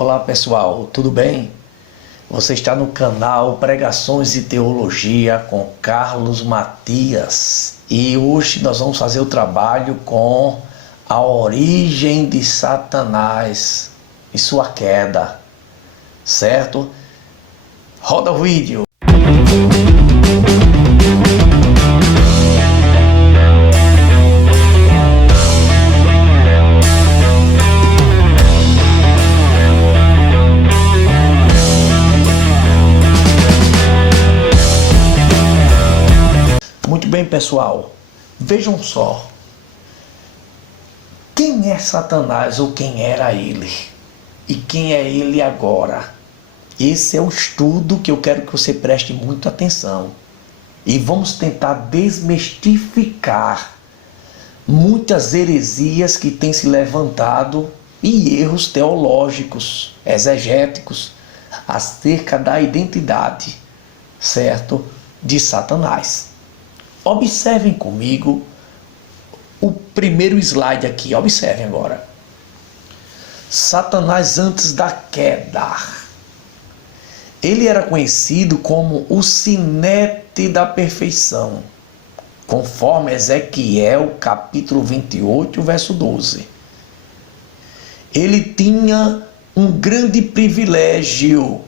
Olá pessoal, tudo bem? Você está no canal Pregações e Teologia com Carlos Matias e hoje nós vamos fazer o trabalho com a origem de Satanás e sua queda, certo? Roda o vídeo! Muito bem, pessoal, vejam só, quem é Satanás ou quem era ele? E quem é ele agora? Esse é o estudo que eu quero que você preste muita atenção. E vamos tentar desmistificar muitas heresias que têm se levantado e erros teológicos, exegéticos, acerca da identidade, certo? De Satanás. Observem comigo o primeiro slide aqui, observem agora. Satanás antes da queda. Ele era conhecido como o sinete da perfeição, conforme Ezequiel capítulo 28, verso 12. Ele tinha um grande privilégio,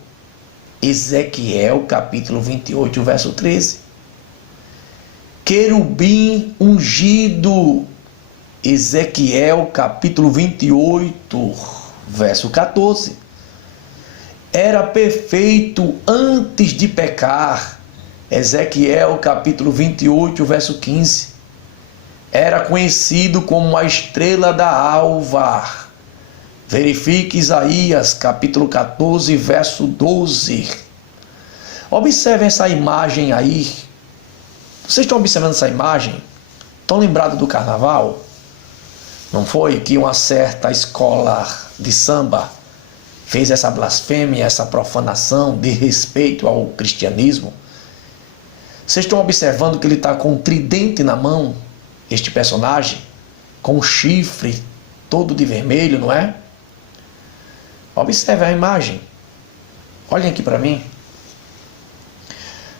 Ezequiel capítulo 28, verso 13. Querubim ungido, Ezequiel capítulo 28, verso 14. Era perfeito antes de pecar, Ezequiel capítulo 28, verso 15. Era conhecido como a estrela da alva. Verifique Isaías capítulo 14, verso 12. Observe essa imagem aí. Vocês estão observando essa imagem? Estão lembrados do carnaval? Não foi que uma certa escola de samba fez essa blasfêmia, essa profanação de respeito ao cristianismo? Vocês estão observando que ele está com um tridente na mão, este personagem, com um chifre todo de vermelho, não é? Observe a imagem. Olhem aqui para mim.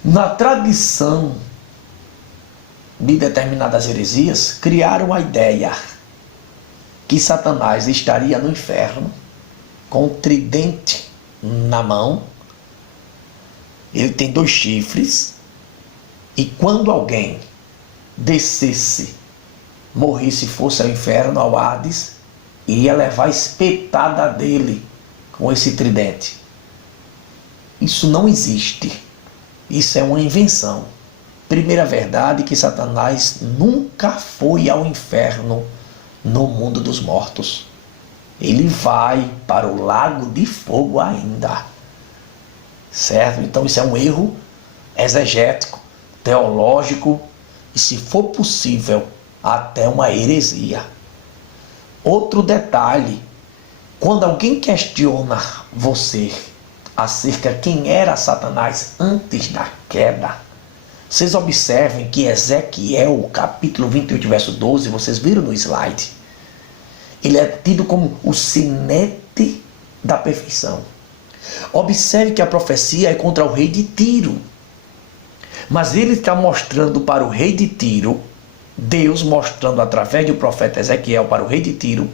Na tradição de determinadas heresias, criaram a ideia que Satanás estaria no inferno com um tridente na mão. Ele tem 2 chifres e quando alguém descesse, morresse, fosse ao inferno, ao Hades, ia levar a espetada dele com esse tridente. Isso não existe. Isso é uma invenção. Primeira verdade, que Satanás nunca foi ao inferno no mundo dos mortos. Ele vai para o lago de fogo ainda. Certo? Então isso é um erro exegético, teológico e, se for possível, até uma heresia. Outro detalhe, quando alguém questiona você acerca de quem era Satanás antes da queda, vocês observem que Ezequiel, capítulo 28, verso 12, vocês viram no slide, ele é tido como o sinete da perfeição. Observe que a profecia é contra o rei de Tiro. Mas ele está mostrando para o rei de Tiro, Deus mostrando através do profeta Ezequiel para o rei de Tiro,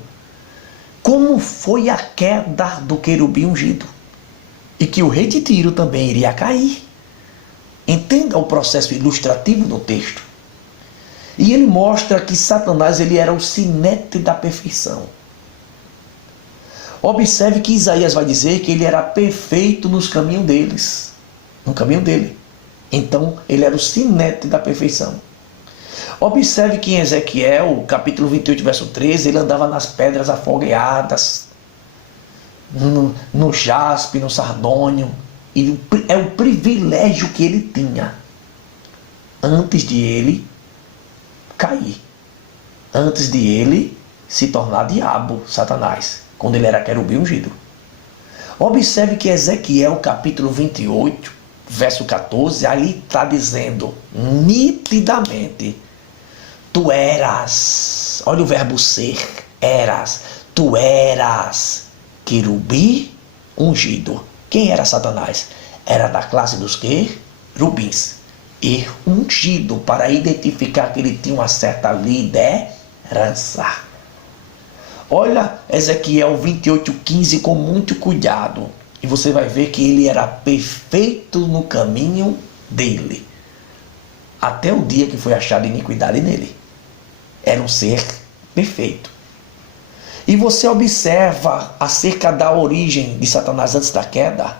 como foi a queda do querubim ungido. E que o rei de Tiro também iria cair. Entenda o processo ilustrativo do texto. E ele mostra que Satanás ele era o sinete da perfeição. Observe que Isaías vai dizer que ele era perfeito nos caminhos deles. No caminho dele. Então, ele era o sinete da perfeição. Observe que em Ezequiel, capítulo 28, verso 13, ele andava nas pedras afogueadas, no jaspe, no sardônio. E é o privilégio que ele tinha antes de ele cair, antes de ele se tornar diabo, Satanás, quando ele era querubim ungido. Observe que Ezequiel capítulo 28, verso 14, ali está dizendo nitidamente: tu eras, olha o verbo ser, eras, tu eras querubim ungido. Quem era Satanás? Era da classe dos querubins. E ungido para identificar que ele tinha uma certa liderança. Olha Ezequiel 28:15 com muito cuidado. E você vai ver que ele era perfeito no caminho dele. Até o dia que foi achada iniquidade nele. Era um ser perfeito. E você observa acerca da origem de Satanás antes da queda,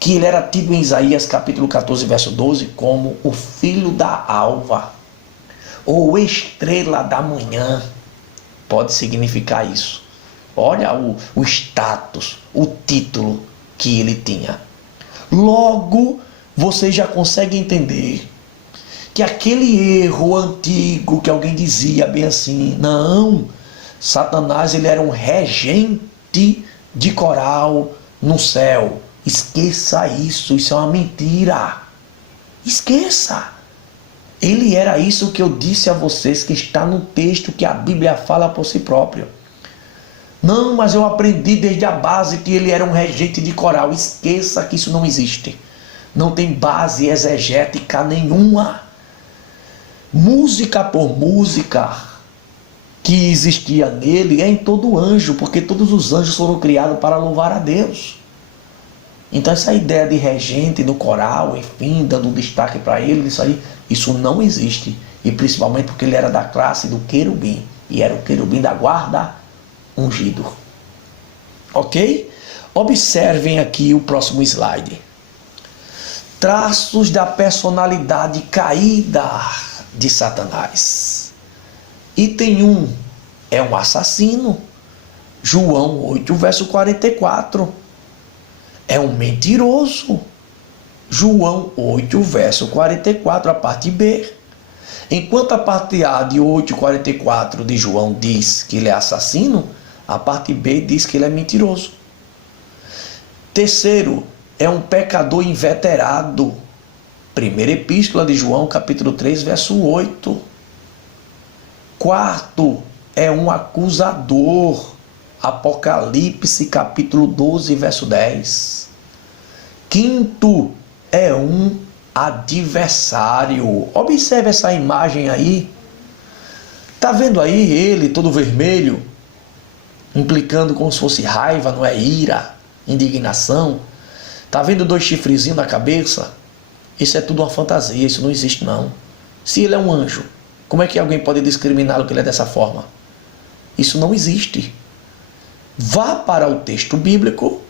que ele era tido em Isaías capítulo 14, verso 12, como o filho da alva, ou estrela da manhã. Pode significar isso. Olha o status, o título que ele tinha. Logo, você já consegue entender que aquele erro antigo que alguém dizia bem assim, não, Satanás ele era um regente de coral no céu. Esqueça isso, isso é uma mentira. Esqueça. Ele era isso que eu disse a vocês, que está no texto que a Bíblia fala por si próprio. Não, mas eu aprendi desde a base que ele era um regente de coral. Esqueça que isso não existe. Não tem base exegética nenhuma. Música por música que existia nele é em todo anjo, porque todos os anjos foram criados para louvar a Deus. Então essa ideia de regente no coral, enfim, dando destaque para ele, isso não existe. E principalmente porque ele era da classe do querubim. E era o querubim da guarda ungido. Ok? Observem aqui o próximo slide. Traços da personalidade caída de Satanás. Item 1 é um assassino. João 8, verso 44. É um mentiroso. João 8, verso 44, a parte B. Enquanto a parte A de 8:44 de João diz que ele é assassino, a parte B diz que ele é mentiroso. Terceiro, é um pecador inveterado. Primeira epístola de João, capítulo 3, verso 8. Quarto, é um acusador. Apocalipse, capítulo 12, verso 10. Quinto, é um adversário. Observe essa imagem aí. Tá vendo aí ele todo vermelho, implicando como se fosse raiva, não é? Ira, indignação. Tá vendo 2 chifrezinhos na cabeça? Isso é tudo uma fantasia, isso não existe não. Se ele é um anjo, como é que alguém pode discriminá-lo que ele é dessa forma? Isso não existe. Vá para o texto bíblico,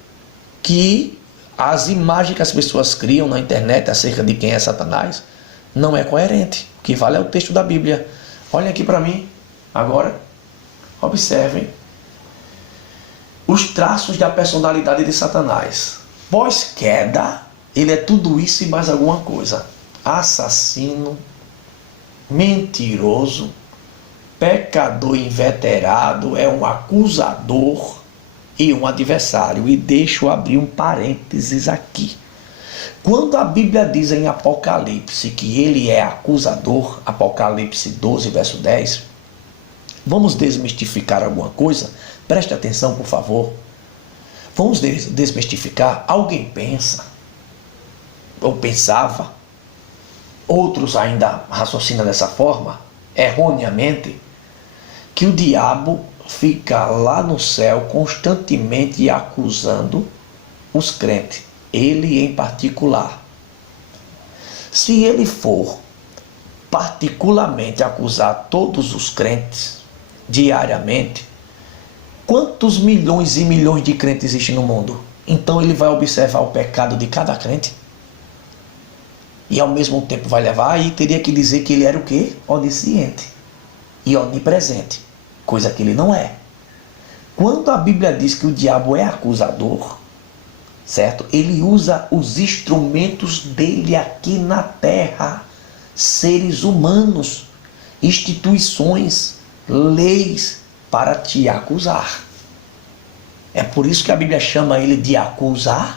que as imagens que as pessoas criam na internet acerca de quem é Satanás não é coerente. O que vale é o texto da Bíblia. Olhem aqui para mim, agora, observem os traços da personalidade de Satanás. Pós-queda, ele é tudo isso e mais alguma coisa. Assassino, mentiroso, pecador inveterado, é um acusador e um adversário. E deixa eu abrir um parênteses aqui. Quando a Bíblia diz em Apocalipse que ele é acusador, Apocalipse 12, verso 10, vamos desmistificar alguma coisa? Preste atenção, por favor. Vamos desmistificar. Alguém pensa, ou pensava, outros ainda raciocinam dessa forma, erroneamente, que o diabo fica lá no céu constantemente acusando os crentes, ele em particular. Se ele for particularmente acusar todos os crentes diariamente, quantos milhões e milhões de crentes existem no mundo? Então ele vai observar o pecado de cada crente e ao mesmo tempo vai levar, aí teria que dizer que ele era o quê? Onisciente e onipresente, coisa que ele não é. Quando a Bíblia diz que o diabo é acusador, certo? Ele usa os instrumentos dele aqui na terra, seres humanos, instituições, leis, para te acusar. É por isso que a Bíblia chama ele de acusador.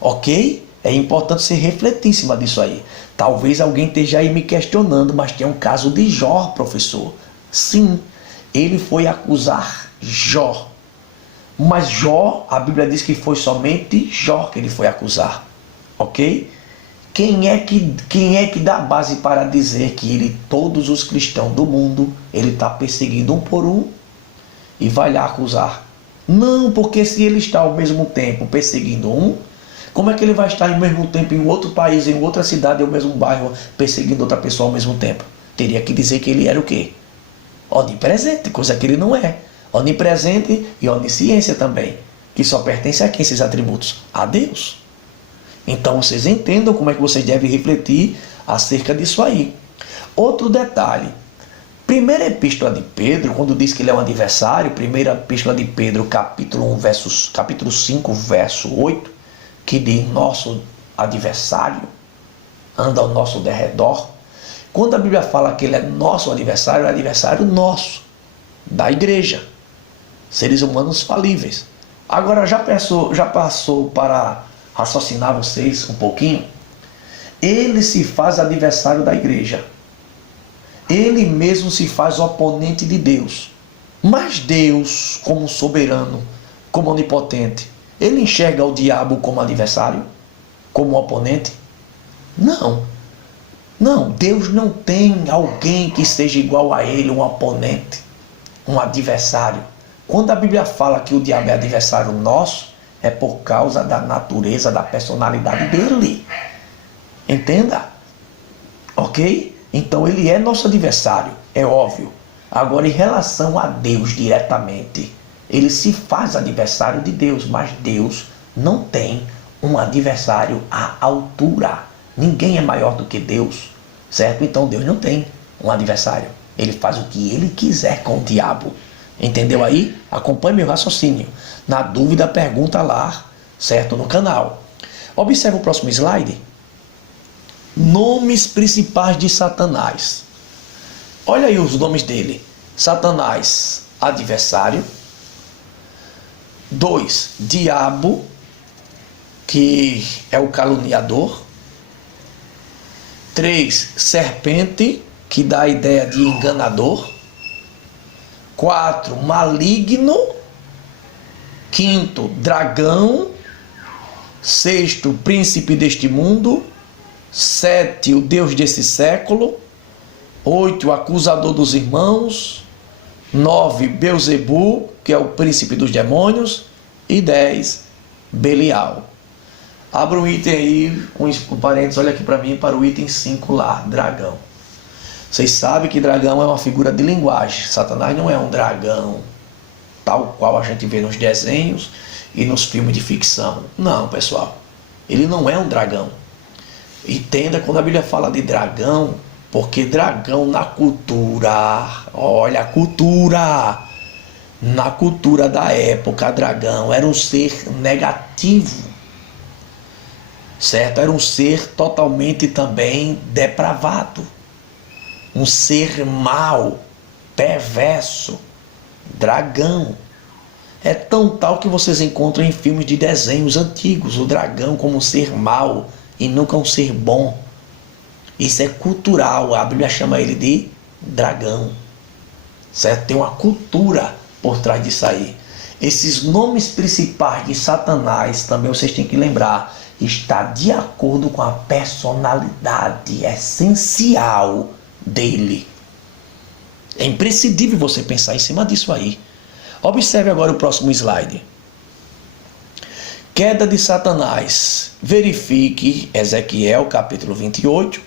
Ok? É importante se refletir em cima disso aí. Talvez alguém esteja aí me questionando, mas tem um caso de Jó, professor. Sim, ele foi acusar Jó. Mas Jó, a Bíblia diz que foi somente Jó que ele foi acusar. Ok? Quem é que dá base para dizer que todos os cristãos do mundo, ele está perseguindo um por um e vai lá acusar? Não, porque se ele está ao mesmo tempo perseguindo um, como é que ele vai estar ao mesmo tempo em outro país, em outra cidade, ou mesmo bairro, perseguindo outra pessoa ao mesmo tempo? Teria que dizer que ele era o quê? Onipresente, coisa que ele não é. Onipresente e onisciência também, que só pertence a quem esses atributos? A Deus. Então vocês entendam como é que vocês devem refletir acerca disso aí. Outro detalhe. Primeira epístola de Pedro, quando diz que ele é um adversário, primeira epístola de Pedro, capítulo 5, verso 8, que diz nosso adversário, anda ao nosso derredor. Quando a Bíblia fala que ele é nosso adversário, é adversário nosso, da igreja. Seres humanos falíveis. Agora já passou para raciocinar vocês um pouquinho? Ele se faz adversário da igreja. Ele mesmo se faz oponente de Deus. Mas Deus, como soberano, como onipotente, ele enxerga o diabo como adversário? Como oponente? Não. Não, Deus não tem alguém que seja igual a ele, um oponente, um adversário. Quando a Bíblia fala que o diabo é adversário nosso, é por causa da natureza, da personalidade dele. Entenda? Ok? Então ele é nosso adversário, é óbvio. Agora, em relação a Deus diretamente, ele se faz adversário de Deus, mas Deus não tem um adversário à altura. Ninguém é maior do que Deus, certo? Então Deus não tem um adversário. Ele faz o que ele quiser com o diabo. Entendeu aí? Acompanhe meu raciocínio. Na dúvida, pergunta lá, certo? No canal. Observe o próximo slide. Nomes principais de Satanás. Olha aí os nomes dele. Satanás, adversário. 2, diabo, que é o caluniador. 3, serpente, que dá a ideia de enganador. 4, maligno. 5, dragão. 6, príncipe deste mundo. 7, o Deus desse século. 8, acusador dos irmãos. 9, Belzebu, que é o príncipe dos demônios. E 10, Belial. Abra um item aí, um parênteses, olha aqui para mim, para o item 5 lá, dragão. Vocês sabem que dragão é uma figura de linguagem. Satanás não é um dragão tal qual a gente vê nos desenhos e nos filmes de ficção. Não, pessoal. Ele não é um dragão. Entenda quando a Bíblia fala de dragão, porque dragão na cultura, olha a cultura, na cultura da época, dragão era um ser negativo, certo? Era um ser totalmente também depravado, um ser mau, perverso, dragão. É tão tal que vocês encontram em filmes de desenhos antigos, o dragão como um ser mau e nunca um ser bom. Isso é cultural, a Bíblia chama ele de dragão, certo? Tem uma cultura por trás disso aí. Esses nomes principais de Satanás, também vocês têm que lembrar, está de acordo com a personalidade essencial dele. É imprescindível você pensar em cima disso aí. Observe agora o próximo slide. Queda de Satanás. Verifique Ezequiel capítulo 28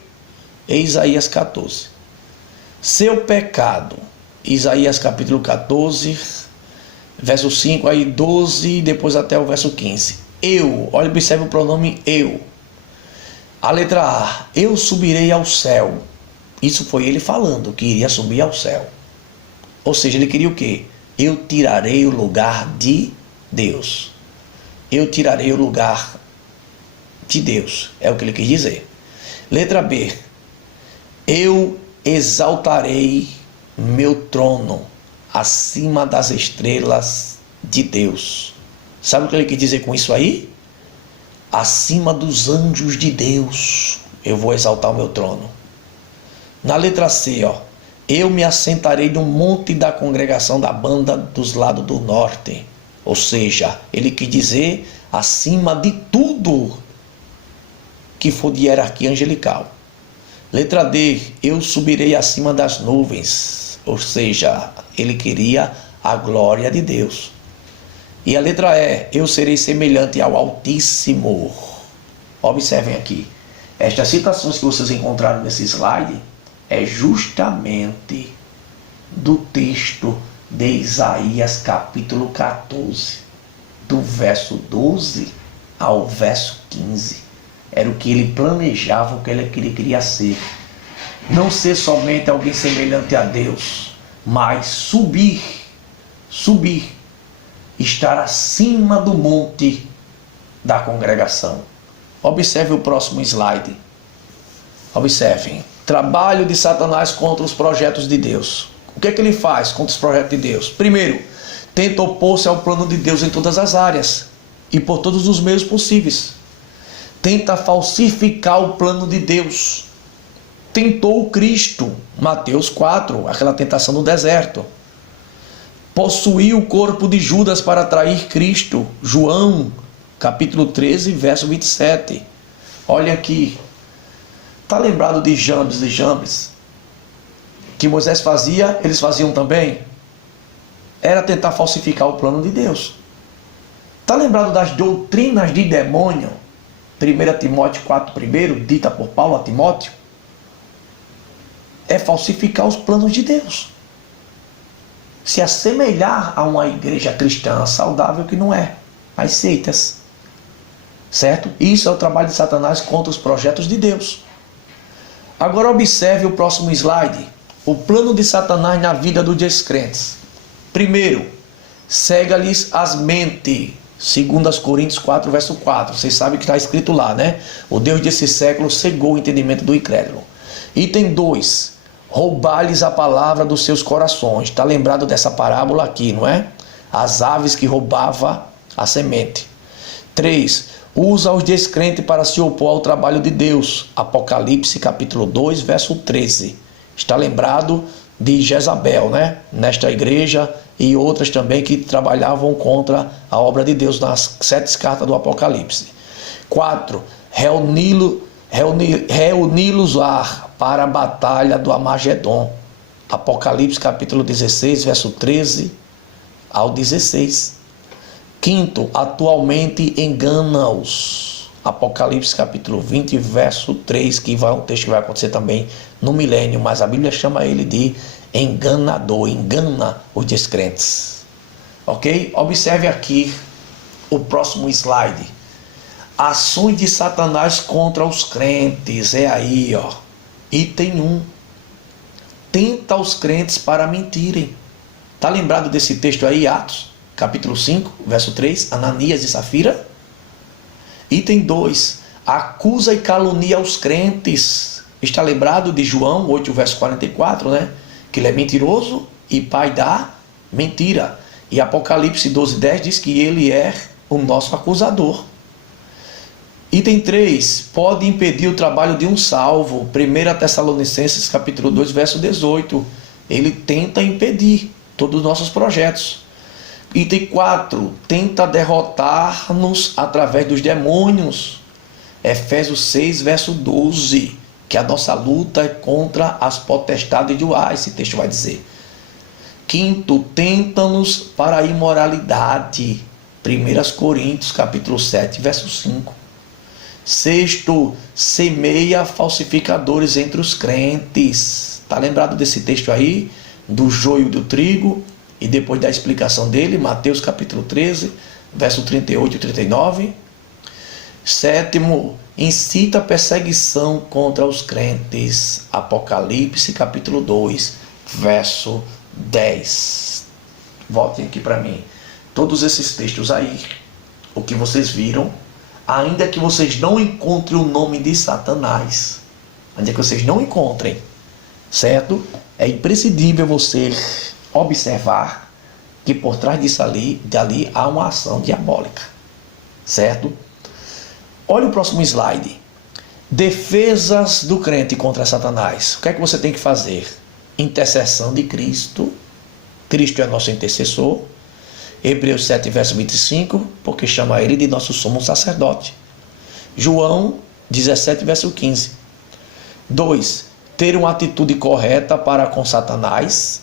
e Isaías 14. Seu pecado. Isaías capítulo 14, verso 5, aí 12, depois até o verso 15. Eu, olha, observe o pronome eu. A letra A, eu subirei ao céu. Isso foi ele falando, que iria subir ao céu. Ou seja, ele queria o quê? Eu tirarei o lugar de Deus. Eu tirarei o lugar de Deus. É o que ele quis dizer. Letra B, eu exaltarei meu trono acima das estrelas de Deus. Sabe o que ele quer dizer com isso aí? Acima dos anjos de Deus eu vou exaltar o meu trono. Na letra C, ó, eu me assentarei no monte da congregação da banda dos lados do norte. Ou seja, ele quis dizer acima de tudo que for de hierarquia angelical. Letra D, eu subirei acima das nuvens. Ou seja, ele queria a glória de Deus. E a letra E, eu serei semelhante ao Altíssimo. Observem aqui. Estas citações que vocês encontraram nesse slide é justamente do texto de Isaías capítulo 14, do verso 12 ao verso 15. Era o que ele planejava, o que ele queria ser. Não ser somente alguém semelhante a Deus, mas subir, estar acima do monte da congregação. Observe o próximo slide. Observem. Trabalho de Satanás contra os projetos de Deus. O que é que ele faz contra os projetos de Deus? Primeiro, tenta opor-se ao plano de Deus em todas as áreas e por todos os meios possíveis. Tenta falsificar o plano de Deus. Tentou o Cristo, Mateus 4, aquela tentação no deserto. Possuiu o corpo de Judas para atrair Cristo, João, capítulo 13, verso 27. Olha aqui. Está lembrado de Jambres e Jambres? Que Moisés fazia, eles faziam também? Era tentar falsificar o plano de Deus. Está lembrado das doutrinas de demônio? 1 Timóteo 4:1, dita por Paulo a Timóteo? É falsificar os planos de Deus. Se assemelhar a uma igreja cristã saudável que não é. As seitas. Certo? Isso é o trabalho de Satanás contra os projetos de Deus. Agora observe o próximo slide. O plano de Satanás na vida dos descrentes. Primeiro, cega-lhes as mentes. 2 Coríntios 4, verso 4. Vocês sabem que está escrito lá, né? O Deus desse século cegou o entendimento do incrédulo. Item 2. Roubar-lhes a palavra dos seus corações. Está lembrado dessa parábola aqui, não é? As aves que roubavam a semente. 3. Usa os descrentes para se opor ao trabalho de Deus. Apocalipse capítulo 2, verso 13. Está lembrado de Jezabel, né? Nesta igreja e outras também que trabalhavam contra a obra de Deus nas 7 cartas do Apocalipse. 4. Reuni-los lá para a batalha do Armagedon. Apocalipse capítulo 16, verso 13 ao 16. 5. Atualmente engana-os. Apocalipse capítulo 20, verso 3, que vai um texto que vai acontecer também no milênio, mas a Bíblia chama ele de enganador, engana os descrentes. Ok? Observe aqui o próximo slide. Ações de Satanás contra os crentes. É aí, ó. Item 1. Tenta os crentes para mentirem. Está lembrado desse texto aí, Atos? Capítulo 5, verso 3, Ananias e Safira. Item 2, acusa e calunia os crentes. Está lembrado de João 8, verso 44, né? Que ele é mentiroso e pai da mentira. E Apocalipse 12, 10 diz que ele é o nosso acusador. Item 3, pode impedir o trabalho de um salvo. 1 Tessalonicenses capítulo 2, verso 18. Ele tenta impedir todos os nossos projetos. Item 4, tenta derrotar-nos através dos demônios. Efésios 6, verso 12, que a nossa luta é contra as potestades do ar, esse texto vai dizer. 5, tenta-nos para a imoralidade. 1 Coríntios, capítulo 7, verso 5. 6, semeia falsificadores entre os crentes. Está lembrado desse texto aí? Do joio do trigo? E depois da explicação dele, Mateus capítulo 13, verso 38 e 39. 7, incita perseguição contra os crentes. Apocalipse capítulo 2, verso 10. Voltem aqui para mim. Todos esses textos aí, o que vocês viram, ainda que vocês não encontrem o nome de Satanás, ainda que vocês não encontrem, certo? É imprescindível você observar que por trás disso dali há uma ação diabólica, certo? Olha o próximo slide. Defesas do crente contra Satanás. O que é que você tem que fazer? Intercessão de Cristo. Cristo é nosso intercessor. Hebreus 7, verso 25, porque chama ele de nosso sumo sacerdote. João 17, verso 15. 2. Ter uma atitude correta para com Satanás.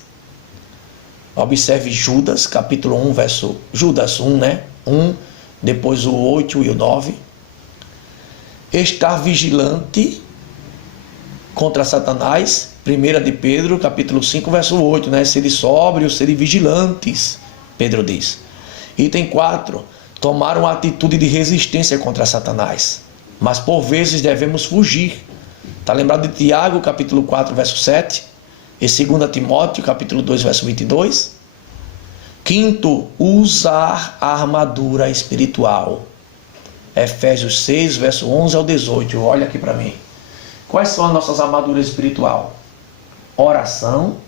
Observe Judas, capítulo 1, verso... Judas 1, né? 1, depois o 8 e o 9. Estar vigilante contra Satanás. 1 de Pedro, capítulo 5, verso 8, né? Serem sóbrios, serem vigilantes, Pedro diz. Item 4. Tomar uma atitude de resistência contra Satanás. Mas por vezes devemos fugir. Está lembrado de Tiago, capítulo 4, verso 7? E 2 Timóteo, capítulo 2, verso 22? Quinto, usar a armadura espiritual. Efésios 6, verso 11 ao 18. Olha aqui para mim. Quais são as nossas armaduras espirituais? Oração,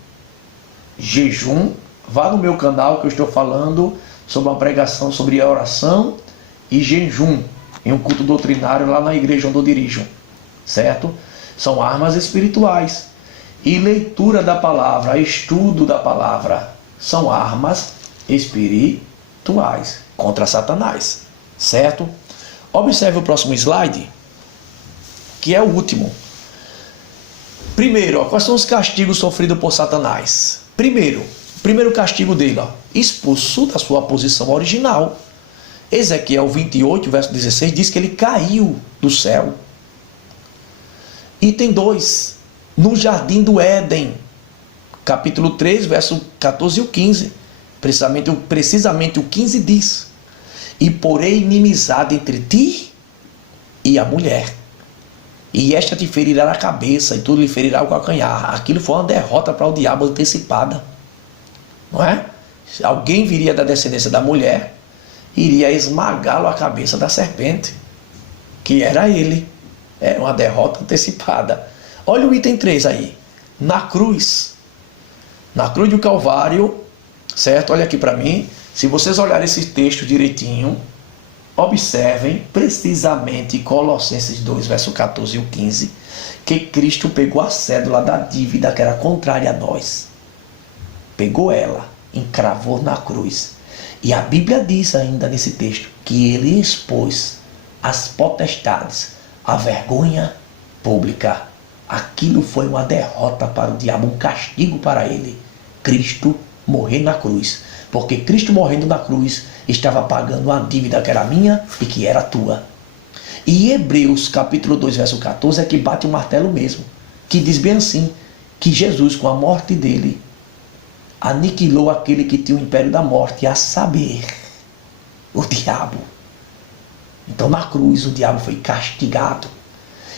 jejum. Vá no meu canal que eu estou falando sobre uma pregação sobre oração e jejum, em um culto doutrinário lá na igreja onde eu dirijo, certo? São armas espirituais. E leitura da palavra, estudo da palavra, são armas espirituais contra Satanás, certo? Observe o próximo slide, que é o último. Primeiro, quais são os castigos sofridos por Satanás? Primeiro castigo dele, expulso da sua posição original. Ezequiel 28, verso 16, diz que ele caiu do céu. Item 2, no jardim do Éden, capítulo 3, verso 14 e o 15. Precisamente o 15 diz: e porei inimizade entre ti e a mulher, e esta te ferirá a cabeça, e tu lhe ferirá o calcanhar. Aquilo foi uma derrota para o diabo antecipada, não é? Alguém viria da descendência da mulher, iria esmagá-lo a cabeça da serpente, que era ele. Era uma derrota antecipada. Olha o item 3 aí. Na cruz do Calvário, certo? Olha aqui para mim. Se vocês olharem esse texto direitinho, observem precisamente Colossenses 2, verso 14 e o 15, que Cristo pegou a cédula da dívida que era contrária a nós. Pegou ela, encravou na cruz. E a Bíblia diz ainda nesse texto que ele expôs as potestades, a vergonha pública. Aquilo foi uma derrota para o diabo, um castigo para ele. Cristo morrer na cruz. Porque Cristo morrendo na cruz estava pagando uma dívida que era minha e que era tua. E Hebreus capítulo 2, verso 14 é que bate o martelo mesmo. Que diz bem assim, que Jesus com a morte dele aniquilou aquele que tinha o império da morte, a saber, o diabo. Então na cruz o diabo foi castigado.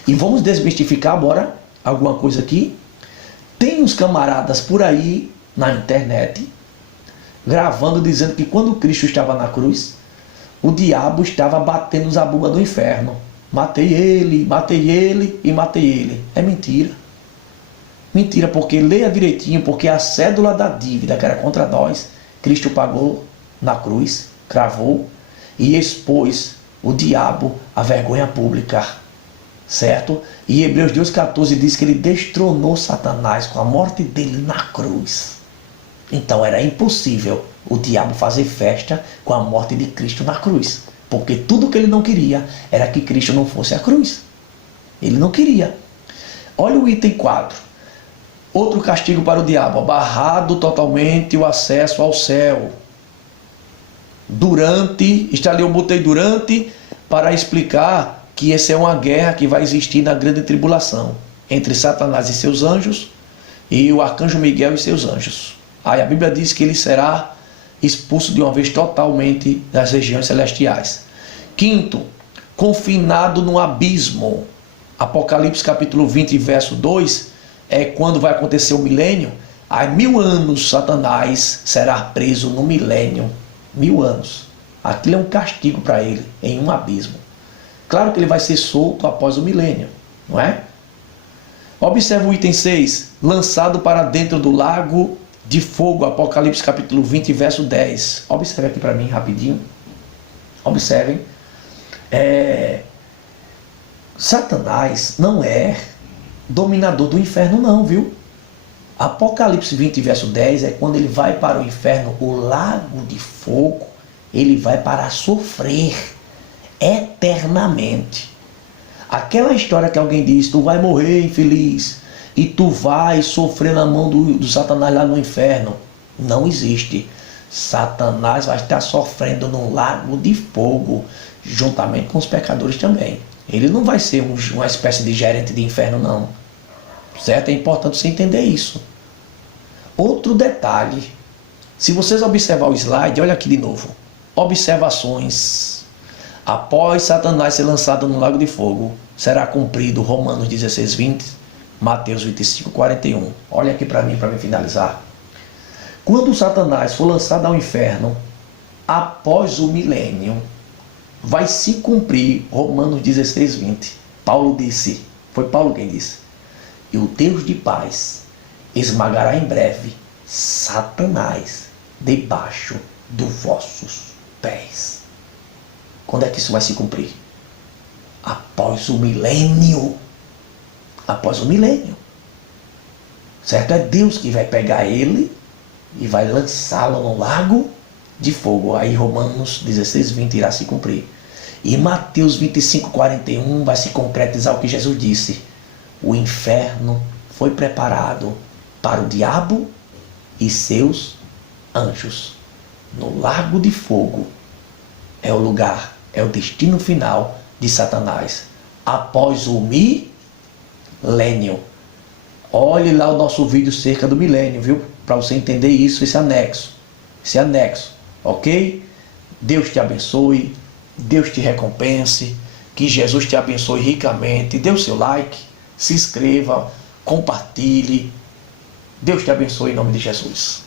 E vamos desmistificar agora alguma coisa aqui. Tem uns camaradas por aí na internet gravando dizendo que quando Cristo estava na cruz, o diabo estava batendo os abugas do inferno. Matei ele e matei ele. É mentira. Mentira, porque leia direitinho, porque a cédula da dívida que era contra nós, Cristo pagou na cruz, cravou e expôs o diabo à vergonha pública, certo? E Hebreus 2,14 diz que ele destronou Satanás com a morte dele na cruz. Então era impossível o diabo fazer festa com a morte de Cristo na cruz, porque tudo que ele não queria era que Cristo não fosse à cruz. Ele não queria. Olha o item 4. Outro castigo para o diabo: barrado totalmente o acesso ao céu. Eu botei durante para explicar que essa é uma guerra que vai existir na grande tribulação entre Satanás e seus anjos e o arcanjo Miguel e seus anjos. Aí a Bíblia diz que ele será expulso de uma vez totalmente das regiões celestiais. Quinto, confinado no abismo. Apocalipse capítulo 20, verso 2, é quando vai acontecer o milênio. Há 1000 anos Satanás será preso no milênio. 1000 anos. Aquilo é um castigo para ele, em um abismo. Claro que ele vai ser solto após o milênio, não é? Observe o item 6. Lançado para dentro do lago de fogo. Apocalipse capítulo 20, verso 10. Observe aqui para mim rapidinho. Observem. Satanás não é dominador do inferno não, viu? Apocalipse 20, verso 10 é quando ele vai para o inferno, o lago de fogo, ele vai para sofrer eternamente. Aquela história que alguém diz, tu vai morrer infeliz e tu vai sofrer na mão do Satanás lá no inferno, não existe. Satanás vai estar sofrendo num lago de fogo, juntamente com os pecadores também. Ele não vai ser uma espécie de gerente de inferno, não. Certo? É importante você entender isso. Outro detalhe, se vocês observar o slide, olha aqui de novo. Observações. Após Satanás ser lançado no lago de fogo, será cumprido Romanos 16, 20, Mateus 25, 41. Olha aqui para mim finalizar. Quando Satanás for lançado ao inferno, após o milênio, vai se cumprir Romanos 16, 20. Paulo disse, foi Paulo quem disse, e o Deus de paz esmagará em breve Satanás debaixo dos vossos pés. Quando é que isso vai se cumprir? Após o milênio. Após o milênio. Certo? É Deus que vai pegar ele e vai lançá-lo no lago de fogo. Aí Romanos 16, 20 irá se cumprir. E Mateus 25, 41 vai se concretizar o que Jesus disse. O inferno foi preparado para o diabo e seus anjos. No lago de fogo é o lugar, é o destino final de Satanás. Após o milênio. Olhe lá o nosso vídeo cerca do milênio, viu? Para você entender isso, esse anexo. Ok? Deus te abençoe. Deus te recompense. Que Jesus te abençoe ricamente. Dê o seu like. Se inscreva. Compartilhe. Deus te abençoe em nome de Jesus.